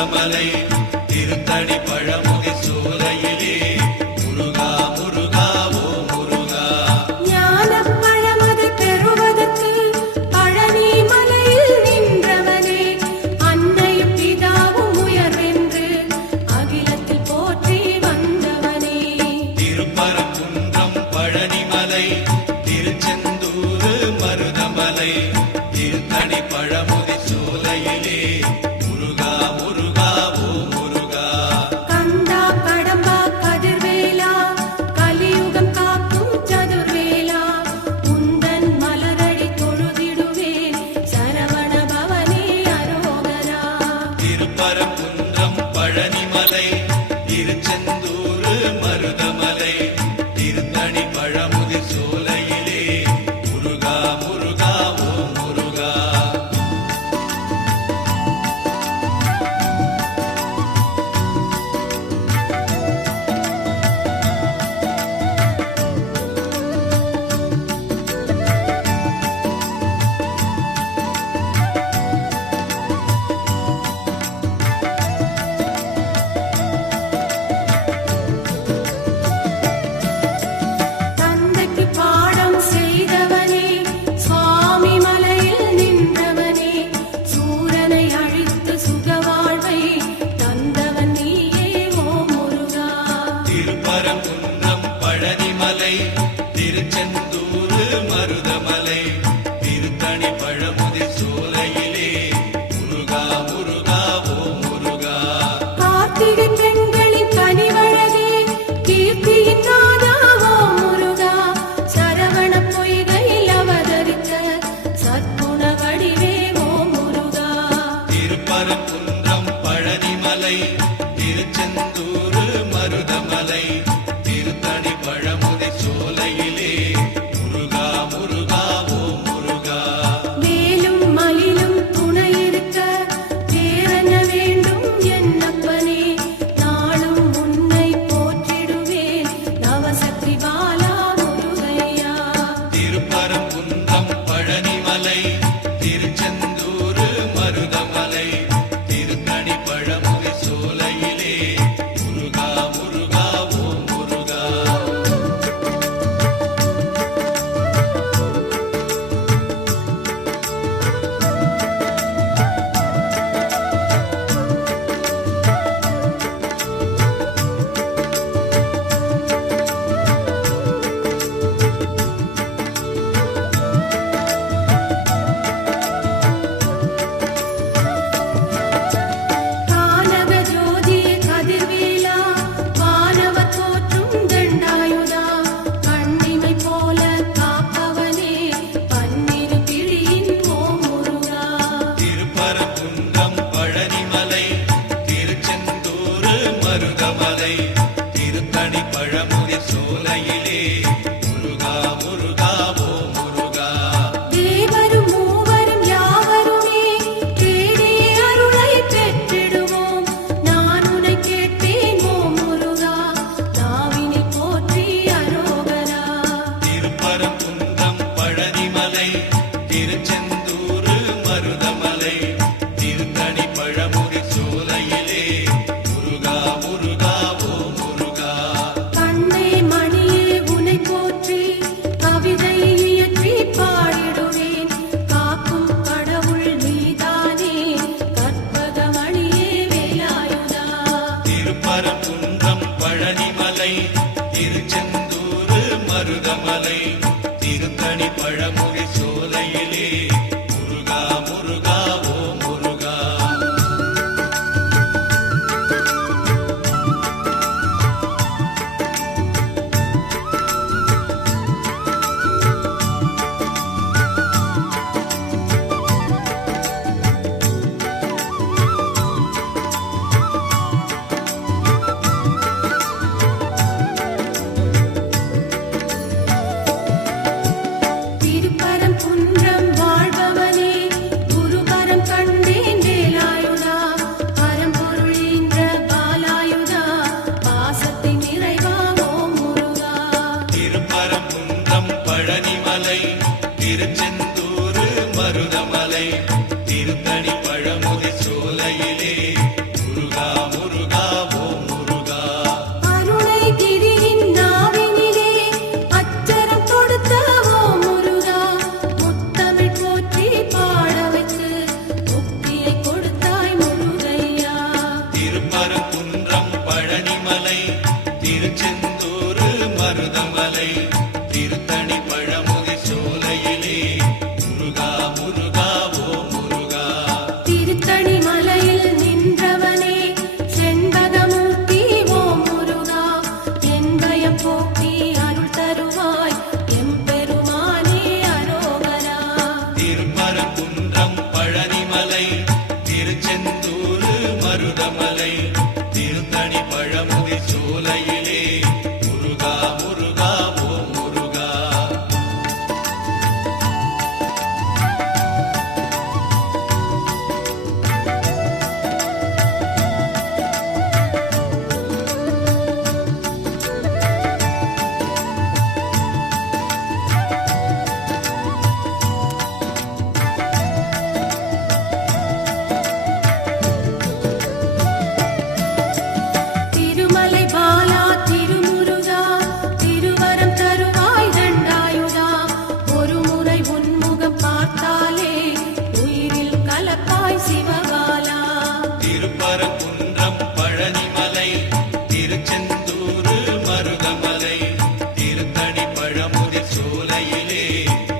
மருதமலை திருத்தணி பழமுகை சோலையிலே முருகா முருகா ஓ முருகா. ஞானப் பழமது பெறுவதற்கு பழனி மலையில் நின்றவனே, அன்னையும் பிதாவும் உயர்வென்று அகிலத்தில் போற்றி வந்தவனே. திருப்பரங்குன்றம் பழனிமலை திருச்செந்தூர் மருதமலை திருத்தணி பழமுகை சோலையிலே முருகா முருகா ஓ முருகா. கந்தா கடம்பா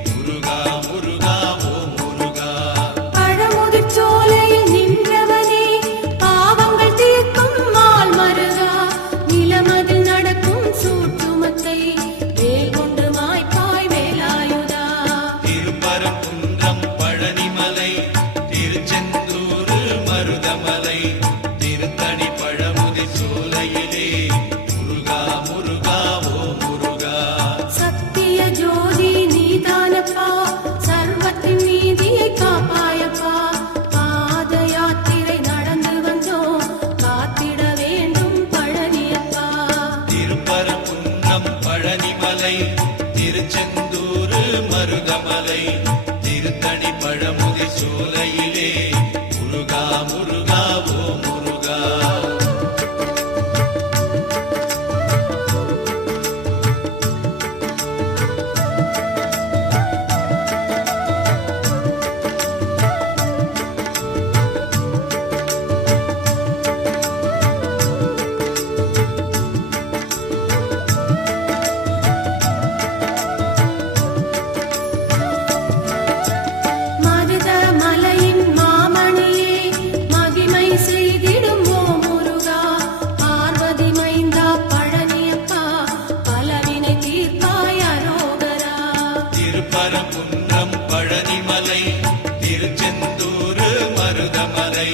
முருகா முருகா ஓம் முருகா. பழமுதிர் சோலையில் நின்றவனே பாவங்கள் தீர்க்கும் மால் மருகா நிலமதில் நடக்கும் சூட்டுமத்தை வேல் கொண்டு மாய்ப்பாய் வேலாயுதா. திருப்பரங்குன்றம் பழனிமலை திருச்செந்தூர் மருதமலை திருத்தணி பழமுதி சோலையிலே முருகா முருகா ஓம் முருகா. சத்திய ஜோதி நீதானப்பா சர்வத்தின் நீதியை காப்பாயப்பா. பாத யாத்திரை நடந்து வந்தோம் காத்திட வேண்டும் பழனியப்பா. திருப்பரங்குன்றம் பழனிமலை திருச்செந்தூர் மருதமலை திருத்தணி பழமுதி சோலையிலே முருகா முருகா ஓம் முருகா. மருத மலையின் மாமணியே மகிமை செய்திடும் ஓ முருகா. பார்வதி மைந்தா பழனியப்பா பலவினை தீர்ப்பாய் அரோகரா. திருப்பரங்குன்றம் பழனிமலை திருச்செந்தூர் மருதமலை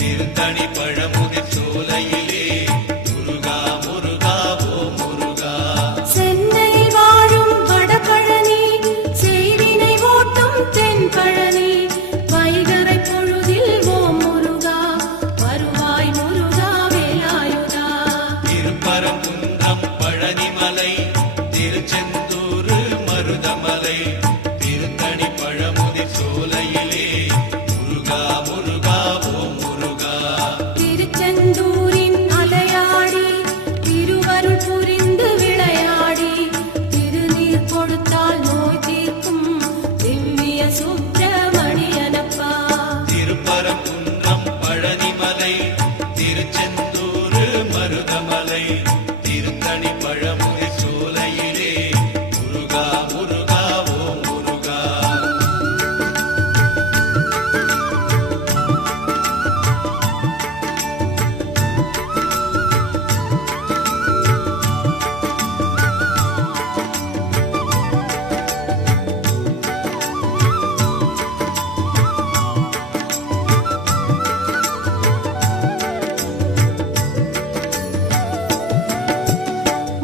திருத்தணி பழமுதி சோலையிலே முருகா முருகா ஓம் முருகா. சென்னையில் வாழும் வடபழனி செய்வினை ஓட்டும் தென்பழனி வைகரை பொழுதில் ஓ முருகா வருவாய் முருகா வேலாயுதா. திருப்பரங்குன்றம் பழனிமலை திருச்செந்தூர் மருதமலை திருத்தணி பழமுதி சோலையிலே முருகா முருகா ஓம் முருகா. திருச்செந்தூரின் அலையாடி திருவருள் புரிந்து விளையாடி திருநீர் கொடுத்தால் நோய் தீர்க்கும் திவ்ய சுப்பிரமணியனப்பா. திருப்பரங்குன்றம் பழனிமலை திருச்செந்தூர் மருதமலை திருத்தணி பழமுதி சோலையிலே முருகா முருகா ஓம் முருகா.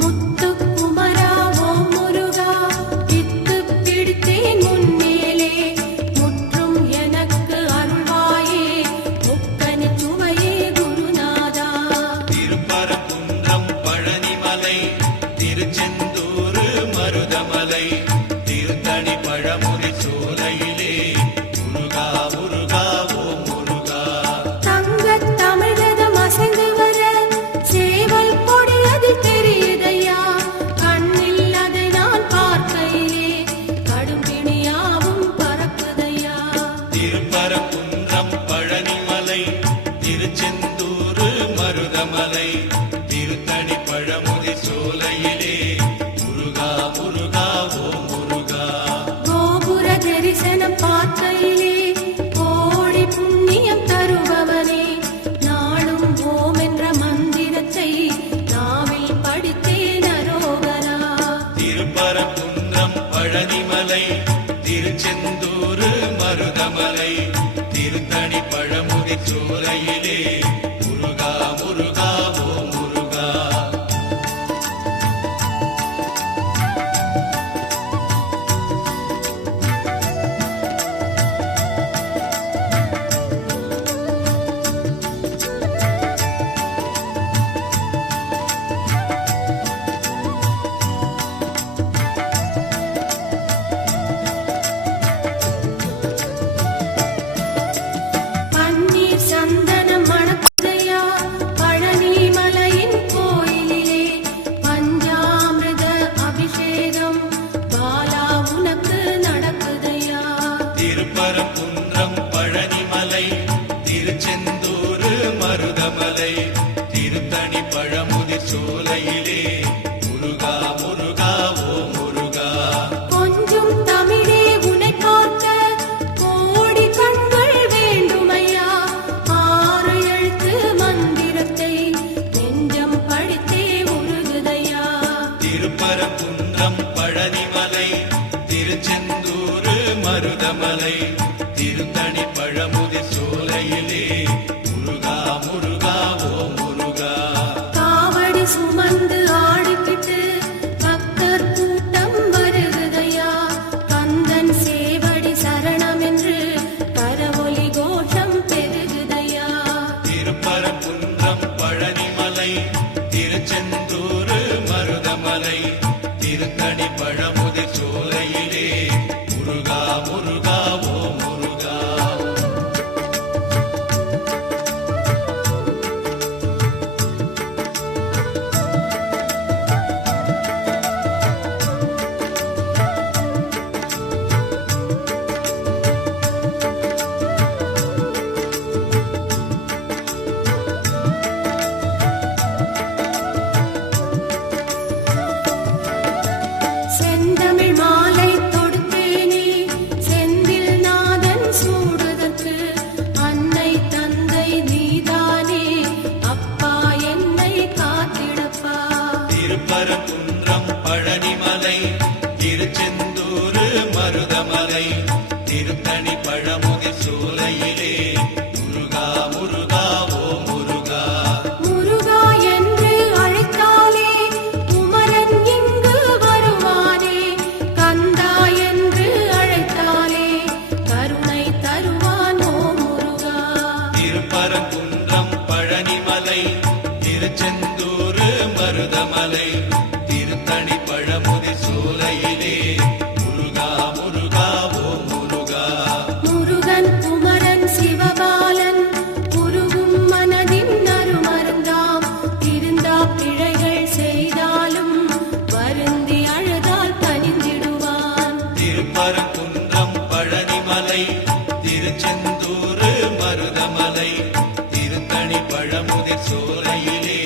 முத்துக்குமரா ஓ முருகா வித்து பிடித்தேன் முன்னேலே முற்றும் எனக்கு அருள்வாயே முக்கனி சுவையே குருநாதா. திருப்பரங்குன்றம் பழனிமலை திருச்செந்தூர் மருதமலை திருத்தணி பழமுதி சோலையிலே முருகா முருகா ஓம் முருகா. தங்கத் தமிழகம் அசைந்து வர சேவல் கொடி அதில் தெரியுதையா. கண்ணில் அதை நான் பார்க்கையிலே கடும் பிணியாவும் பறக்குதையா. திருப்பரங்குன்றம் பழனிமலை திருச்செந்தூர் மருதமலை திருத்தணி பழமுதி சோலையிலே முருகா முருகா ஓம் முருகா. கோபுர தரிசனம் பார்க்கையிலே கோடி புண்ணியம் தருபவனே நாளும் ஓம் என்ற மந்திரத்தை நாவில் படித்தேன் அரோகரா. திருப்பரங்குன்றம் பழனிமலை திருச்செந்தூர் மருதமலை திருத்தணி பழமுதி சோலையிலே முருகா முருகா ஓம் முருகா. பன்னீர் சந்தன மருதமலை திருத்தணி பழமுதிர் சோலையிலே முருகா முருகா ஓ முருகா. காவடி சுமந்து ஆடிக்கிட்டு பக்தர் கூட்டம் வருகுதையா, கந்தன் சேவடி சரணம் என்று கரவொலி கோஷம் பெருகுதையா. திருப்பரங்குன்றம் பழனிமலை திருச்செந்தூர் மருதமலை திருத்தணி பழமுதிர் சோலையிலே முருகா முருகா ஓ முருகா. செந்தமிழ் மாலை தொடுத்தேனே செந்தில் நாதன் சூடுதற்கு, அன்னை தந்தை நீதானே அப்பா என்னை காத்திடப்பா. திருப்பரங்குன்றம் பழனிமலை திருச்செந்தூர் மருதமலை திருத்தணி பழமுதிர் சோலையிலே முருகா முருகா ஓ முருகா. முருகா என்று அழைத்தாலே குமரன் இங்கு வருவானே, கந்தா என்று அழைத்தாலே கருணை தருவான் ஓ முருகா. திருப்பரங்குன்றம் பழனிமலை திருச்செந்தூர் மருதமலை திருத்தணி பழமுதிர் சோலையிலே முருகா முருகா ஓ முருகா. முருகன் குமரன் சிவபாலன் குருகும் மனதின் அருமருந்தாம், திருந்தா பிழைகள் செய்தாலும் வருந்தி அழுதால் கனிந்திடுவான். திருப்பரங்குன்றம் பழனிமலை திருச்செந்தூர் மருதமலை திருத்தணி பழமுதிர் சோலையிலே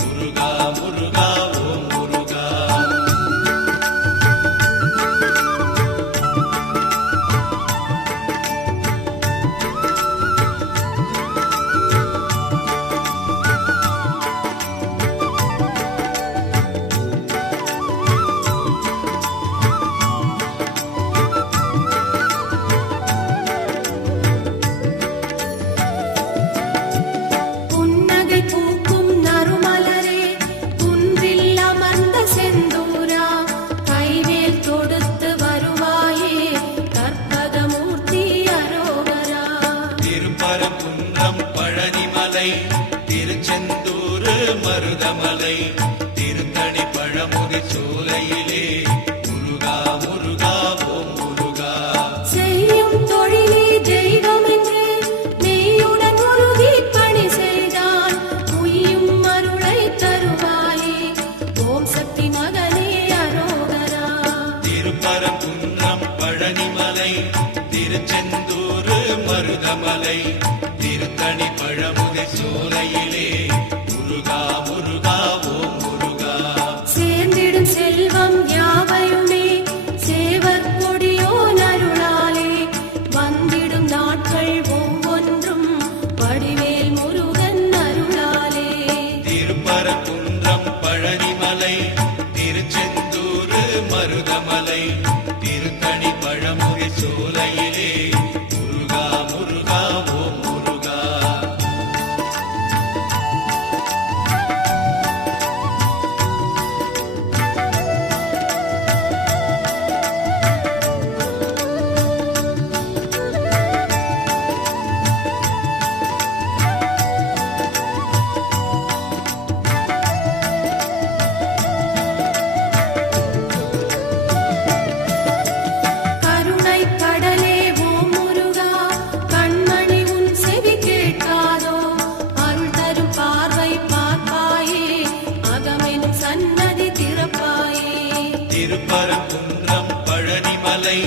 முருகா முருகா ஓ முருகா. புன்னகை பூக்கும் நறுமலரே குன்றில் அமர்ந்த செந்தூரா, கைவேல் தொடுத்து வருவாயே கற்பகமூர்த்தி அரோகரா. திருப்பரங்குன்றம் பழனிமலை திருச்செந்தூர் மருதமலை திருத்தணி பழமுதிர் சோலையிலே முருகா முருகா ஓ முருகா. செய்யும் தொழிலே தெய்வம் என்று மெய்யுடன் உருகி பணி செய்தால் உய்யும் அருளை தருவாயே ஓம் சக்தி மகனே அரோகரா. திருப்பரங்குன்றம் பழனிமலை திருச்செந்தூர் மருதமலை திருத்தணி பழமுதிர் சோலையிலே முருகா முருகா ஓ முருகா. சேர்ந்திடும் செல்வம் யாவையுமே சேவர் கொடியோன் அருளாலே, வந்திடும் நாட்கள் ஒவ்வொன்றும் வடிவேல் முருகன் அருளாலே. திருப்பரங்குன்றம் பழனிமலை திருச்செந்தூர் மருதமலை திருத்தணி பழமுதிர் சோலையிலே முருகா முருகா ஓ முருகா. கருணை கடலே ஓ முருகா, கண்மணி உன் செவி கேட்காதோ, அருள் தரும் பார்வை பார்ப்பாயே அகமெனும் சன்னதி திறப்பாயே. திருப்பரங்குன்றம் பழனிமலை